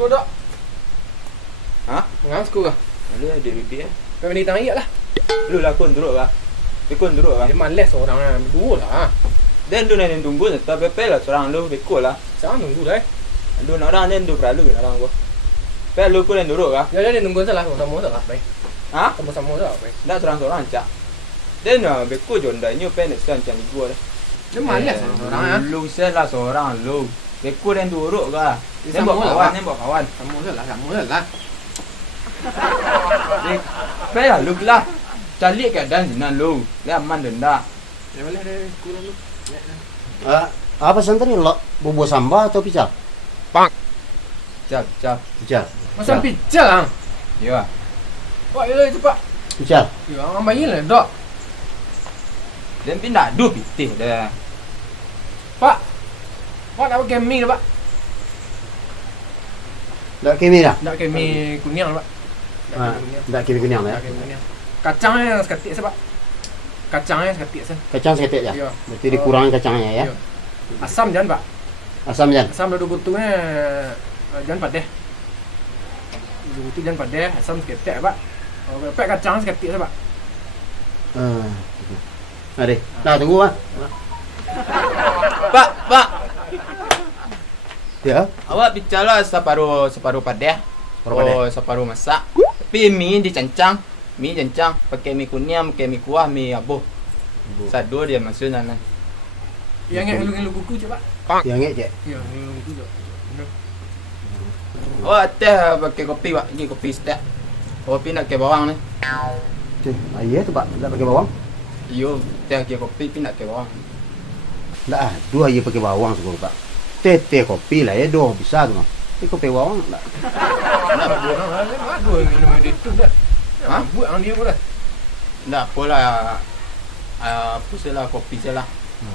School dak. Ha? Mengang school kah? Lu ada bibik eh. Kau ni tang iyak lah. Lu lakon duduk kah? Bekon duduk kah? Dia malas orang dua lah. Dan lu nak tunggu tetap bepel lah seorang lu bekol lah. Sekarang tunggu dah. Lu nak orang dan lu perlu ke orang gua. Pel lu pun yang duduk kah? Ya dia tunggu salah sama salah baik. Ha? Sama-sama salah baik. Nak seorang-seorang cak. Dan bekol jonda ni pen sekarang macam ni gua dah. Dia malas orang ah. Lu salah seorang lu. Bekol yang duduk kah? Dia Nembak sama kawan, lah. nembak kawan. Sama salah. Pel lah lu lah. Calik keadaan jinan lu. Dia aman denda. Ya malas dia kurang lu. Apa santan ni lo? Bubur sambal atau pical? Cap. Pical. Masa pical ah. Ya. Wah, itu Pak. Pical. Ya, orang bayi lah dak. Dan pindah du pitih dah. Pak. Pak nak pakai mie dah, Pak. Dak kemi dah. Nak pakai mie kunyang, Pak. Dak kemi kunyang Nak ya. pakai kunyang. Kacangnya seketik saya, Pak. Kacangnya seketik saya. Kacang seketik ya. Ya. Berarti dikurangin kacangnya ya. Asam jangan, Pak. Asam jan. Asam dadu butuhnya jangan padah. Dadu butuh jangan padah, asam seketik, Pak. Pakai kacang seketik saya, Pak. Ada. Dah tunggu ah. Pak. Ya. Awak bicara separuh padah. Separuh masak. Tapi mie dicancang. Mie cancang. Pakai mie kunyang, pakai mie kuah, mie abuh. Satu dia maksudnya nah. Yang ngilu kuku je, Pak. Yang ni je. Ya, ngilu kuku je. Awak teh pakai kopi, Pak. Ini kopi stek. Kopi nak ke bawang ni. Tu. Iya tu Pak. Tak pakai bawang. Yo, teh ke kopi nak ke bawang. Tak dua iya pakai bawang tu Pak. Teh kopi lah ya dua bisa tu. Ini kopi bawang tak. Nak buat orang dua minum itu dah. Ha? Buat orang dia pun dah. Tak apalah. Apa salah kopi salah.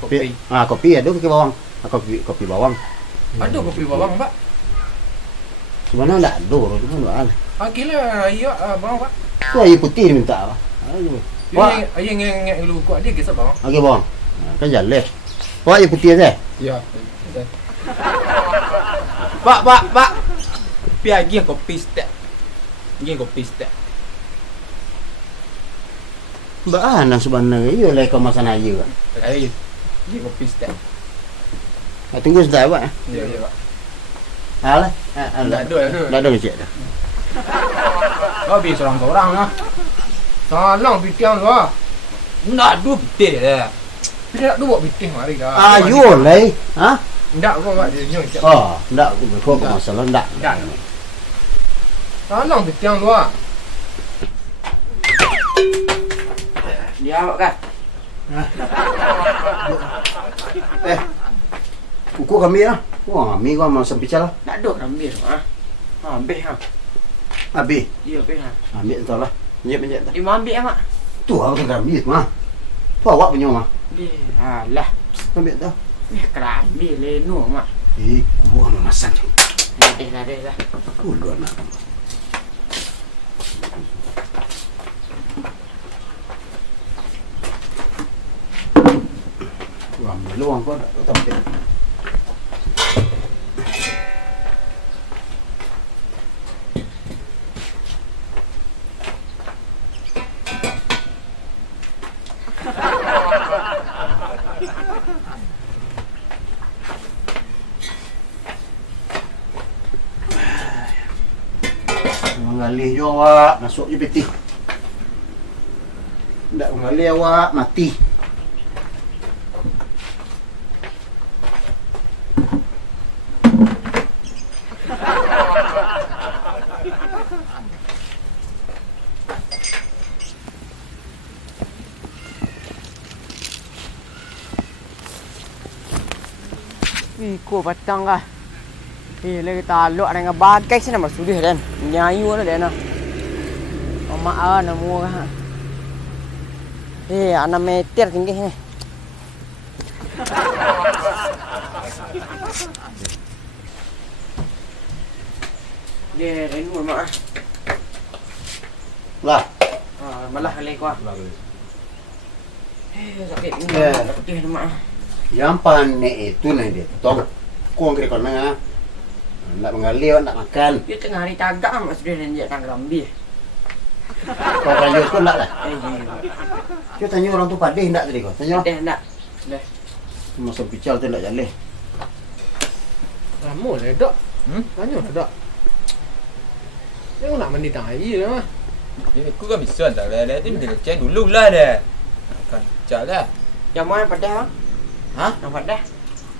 Kopi. Kopi ada pakai bawang. Kopi bawang. Ada kopi bawang, Pak. Sebenarnya tak ada orang tu kan. Kira iya bawang, Pak. Tu air putih ni minta apa? Ayo. Wah, Ayah ngek dulu kuat dia kisah bawang. okey bawang. Kan jalan. Wah, air putih aja. Ya. Pak. Piagi kopi stek. Ini kopi stek. Baan sebenarnya iya lah kau masan air. Ayo. Ini kopi stek. Tunggu sebentar Pak. Ya, Pak. Alah. Tak ada. Dah ada cik dah. Kau bi seorang-seorang lah. Salang pitang tu ah. Nak dua pitih dah. Dia nak dua pitang mari dah. Ayo lah. Ha? Ndak kau buat dia nyoy. Oh, ndak kau masalah ndak. Salang pitang tu ah. Dia awak kan? Ukur kami lah. Wah, kami kau masam pical lah. Tak ada ambil ah. Ambil ha. Habis. Ya, ambil ha. Ambil entah lah. Menjep dah. Imam ambil mak. Tu awak kena ambil mah. Tu awak punya mah. Alah. Ambil dah. Kera ambil leno mak. Gua memasak. Dah. Gua nak. Gua ambil luang kau tak tahu. Mengalih je awak, masuk je peti. Tak mengalih awak, mati. Ko patang kah. Lagi taluk dengan bagai sini nama sudah dan nyayu ada dan. Mak nama kah. Anak meter tinggi ni. Dia renu mak. Lah. Malah kali kau. Sakit ni. Sakit mak. Yang panik itu nih dia. Tong kong kiri kau nengah. Nak mengalir, nak makan. Dia tengah hari tagak mak sudah dia tang lambi. Kau rayu tu nak lah. Eh, Kau tanya orang tu padeh hendak tadi kau. Tanya. dah nak. Dah. Masa bicara tu nak jalan. Lama lah dak. Hmm? Tanya lah dak. Dia nak mandi tang air lah mah. Ini aku kan bisa tak lah. Dia mesti leceh dulu lah dia. Kan lah. Yang mana pedas ah? Ha? Yang pedas.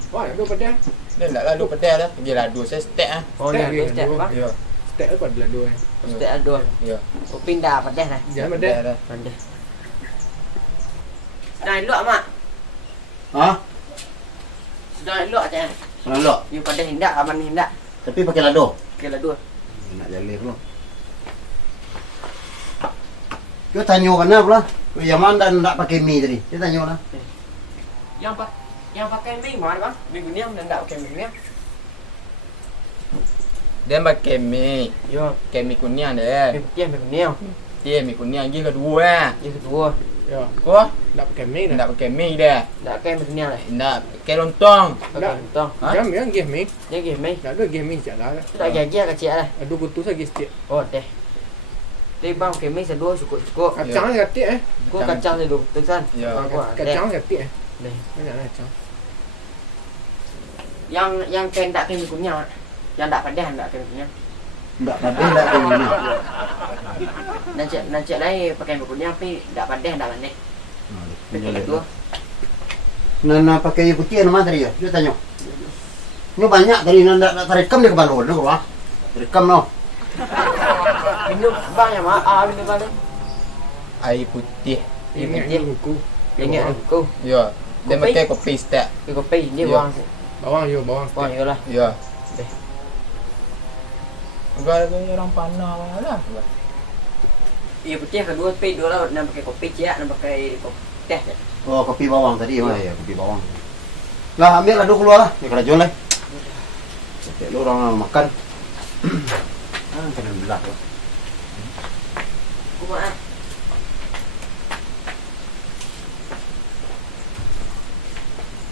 Wah, ada pedas. Dia nak lalu pedal lah. Dia ladu saya stek ah. Oh, Step ni dia step dua. apa? Ya. Stek tu pada dua. Step ada. Ya. Oh, pindah pedas dah. Jangan pedas. Dah. Pedas. Sudah elok mak. Ha? Sudah elok aja. Kalau lok. You pedas hendak, aman hendak. Tapi pakai lado. Okeylah dua. Nak jalan pula. Kau tanya mana pula? Yang mana nak pakai mie tadi? Dia tanya lah. Yang pakai mie mana bang? Mie kuning dan tak pakai mie kuning. Dia pakai mie. Yo, Pakai mie kuning mie dia. putih mie kuning. Dia mie kuning lagi kedua ah. Yang kedua, Ya, Kau nak pakai mie nak dah. pakai mie dia. tak pakai mie kuning lah. Nak pakai lontong. Pakai lontong. Ha? Jam yang game mie. Dia ke mie. Tak ada game mie sekejap lah. Tu tak gaji kecil lah. Ada kutu lagi sikit. Oh, deh. Dia bang pakai mie sedua cukup-cukup. Kacang ni katik eh. Kau kacang dia dua tekan. Ya. Kacang katik eh. Deh. Banyak lah kacang. Yang kain tak kain mie kuning. Yang tak pedas tak kain mie kuning. Tak padeh tak pakai mie. Nanti lain pakai mie kuning tapi tak pedas tak manis. Pakai dua. Nak pakai putih nama tadi ya? Dia tanya. Ini banyak tadi nak terekam dia ke balon tu wah. Terekam no. Minum bang yang mak. Minum bang. Air putih. Ini Ini dia. buku. Ini aku. Ya. Dia Kopi? pakai kopi stek. Kopi dia Ya. bang. Bawang yo, bawang. Bang yolah. Ya. Deh. Enggak ada orang panah lah. Iya putih kedua tapi dua lah nak pakai kopi cia, nak pakai kopi teh. Oh, kopi bawang tadi mah ya, kopi bawang. Lah ambil lado keluar lah. Ya kerajaan lah. Sampai lu orang makan. Kena belah lah. Kumaha?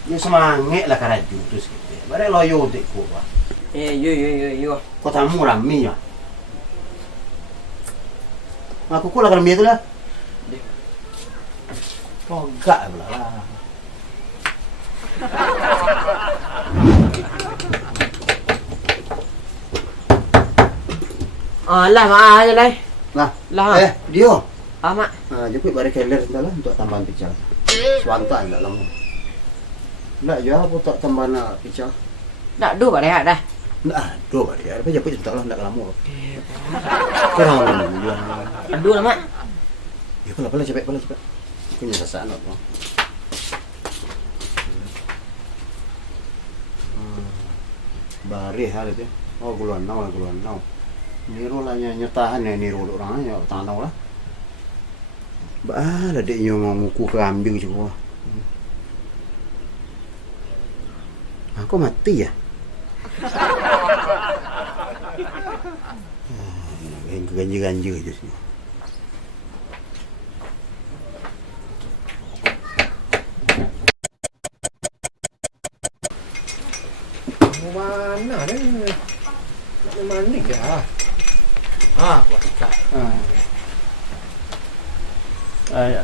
Dia semangat lah karaju tu sikit. Bare loyo dek ko ba. Yo. Kau tamu rami ya. Aku kula kan tu lah. Kau gak pula lah. Lah mak aja lah. Lah. Lah. Dia. Mak. Jepit bare keler entah lah untuk tambahan picah. Suanta enggak lama. Nak ya apa tak tambahan picah. Dak dua pada dah. Nah, dua bare. Apa jepit entah lah enggak lama. Kurang lama. Dua lah mak. Ya pala cepet. Punya sasaan apa. Barih hal itu. Oh, guluan nau. Niru lah nyetahan ya niru orang ya tanau lah. Bah, ada dia mau muku ke ambil juga. Aku mati ya. Yang ganja aja sih. Mana dia? Nak mandi ke?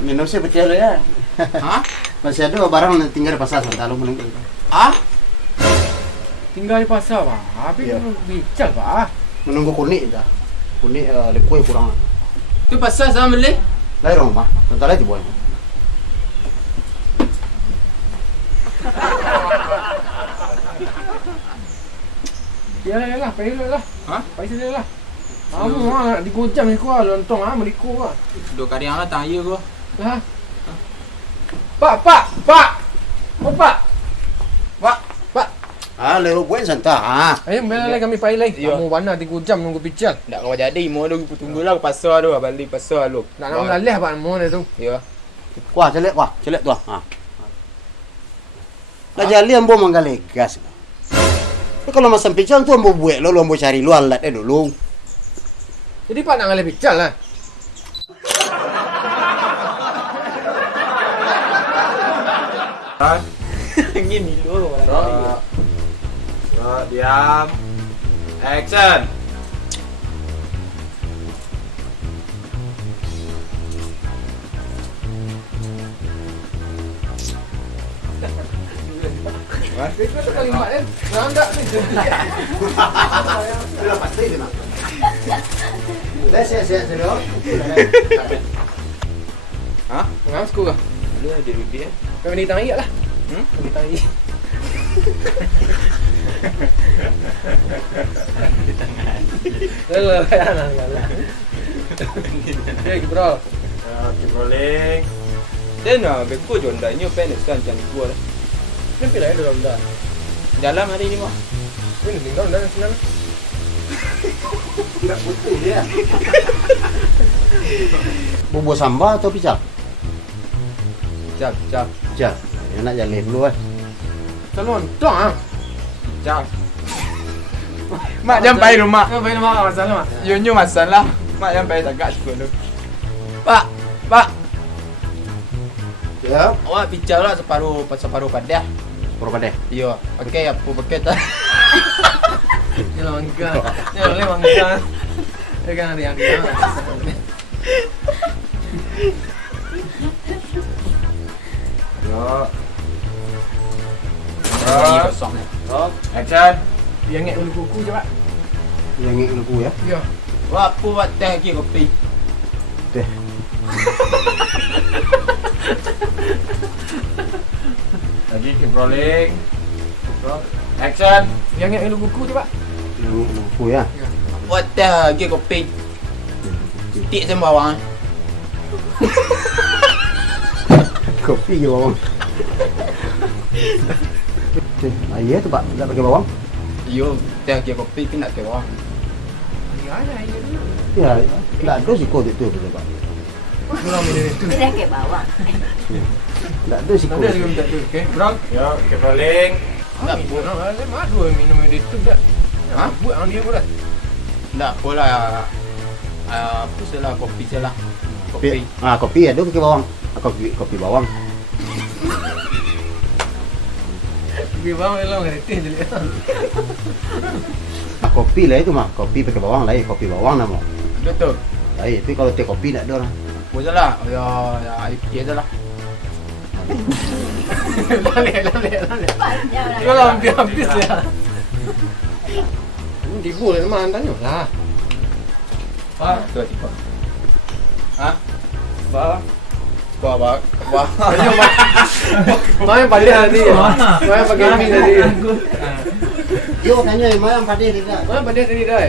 Minum sih betul ya. Hah? Masih ada barang yang tinggal di pasar sebentar lu menunggu. Tinggal di pasar bah. Habis Ya. bicara bah. Menunggu kunik dah. Kunik lekoi kurang. Tu pasal sama beli? Lai rumah. Sebentar lagi boleh. Yalah, pergi lah. Ha? Pergi lah. Kamu nak digojam ni kau lontong meliku ah. Dua kali yang lah tanya gua. Lah. Pak. Oh, Pak. Lewat buat santai. Ayo bela lagi kami pergi lagi. Ya. Kamu mana 3 jam nunggu pical. Tak kau jadi mau lu tunggulah ke pasar tu, balik pasar lu. Nak lalih apa mu tu. Ya. Wah, celek tu. Dah jali ambo manggali gas. Kalau masam pical tu ambo buat lo ambo cari lu alat dulu. Jadi Pak nak lalih pical lah. Gini lu. Diam. Action. Itu kalimat kan. Enggak Sudah pasti dia nak. Dah siap sudah. Hah? Ngam suku ke? Dia di pipi ya. Kau ni tangi lah. Hmm? Ni tangi. Lelah ya nak lelah. Bro. Keep rolling. Then beko jonda nyo penesan jangan gua. Kenapa lah dalam dah? Dalam hari ni mah. Ini tinggal dah senang. Tidak betul dia. Bubur sambal atau pizza? Jap, jap, Pizza. Yang nak jalan dulu kan. Salon tok ah. jap. Mak jangan pergi rumah. Kau bayar mak masalah mak. Yunyu masalah. Mak jangan pergi tagak sekolah. Pak, Pak. Ya. Awak bicara separuh padah. Berapa deh? Yo, okey apa pakai tak? Jangan mangga. Jangan boleh mangga. Dia kan ada yang dia. Yo. Ini kosong. Action. Yang ngek ulu kuku je pak. Yang ngik luku ya. Ya. Wah, apa buat teh lagi kopi? Teh. Lagi keep rolling. Action. Yang ngek ulu kuku je pak. Yang ngik luku ya. Buat teh lagi kopi. Tik sama bawang. Kopi ke bawang. Iya tu pak, tak pakai bawang. Yo, teh lagi kopi pun nak ke bawang. Ya ada ini dulu. Ya, tak ada siko tu betul pak. Belum ini tu. Dia ke bawah. Tak ada siko. Nanti saya minta tu. Okey, bro. Yo, keep rolling. Tak buat. Ada mak dua minum ini tu dah. Ha? Buat orang dia pun dah. Tak pula apa salah kopi salah. Kopi. Kopi. Ah, kopi ada pakai bawang. Kopi bawang. Pergi bawang elok ngerti je dia. Ah, kopi lah itu mah. Kopi pakai bawang lah. Kopi bawang nama. Betul. Tapi kalau teh kopi tak ada lah. Apa salah? Ya IPA salah. Lale. Panjang lah. Kalau habis ya. Ini tipu lah nama tanya lah. Pak, tu tiba. Hah? Ba. Ba. Ayo mak. Main pakai tadi. Main pakai mie tadi. Yo tanya yang mana pada dia tak. Main pakai tadi dah.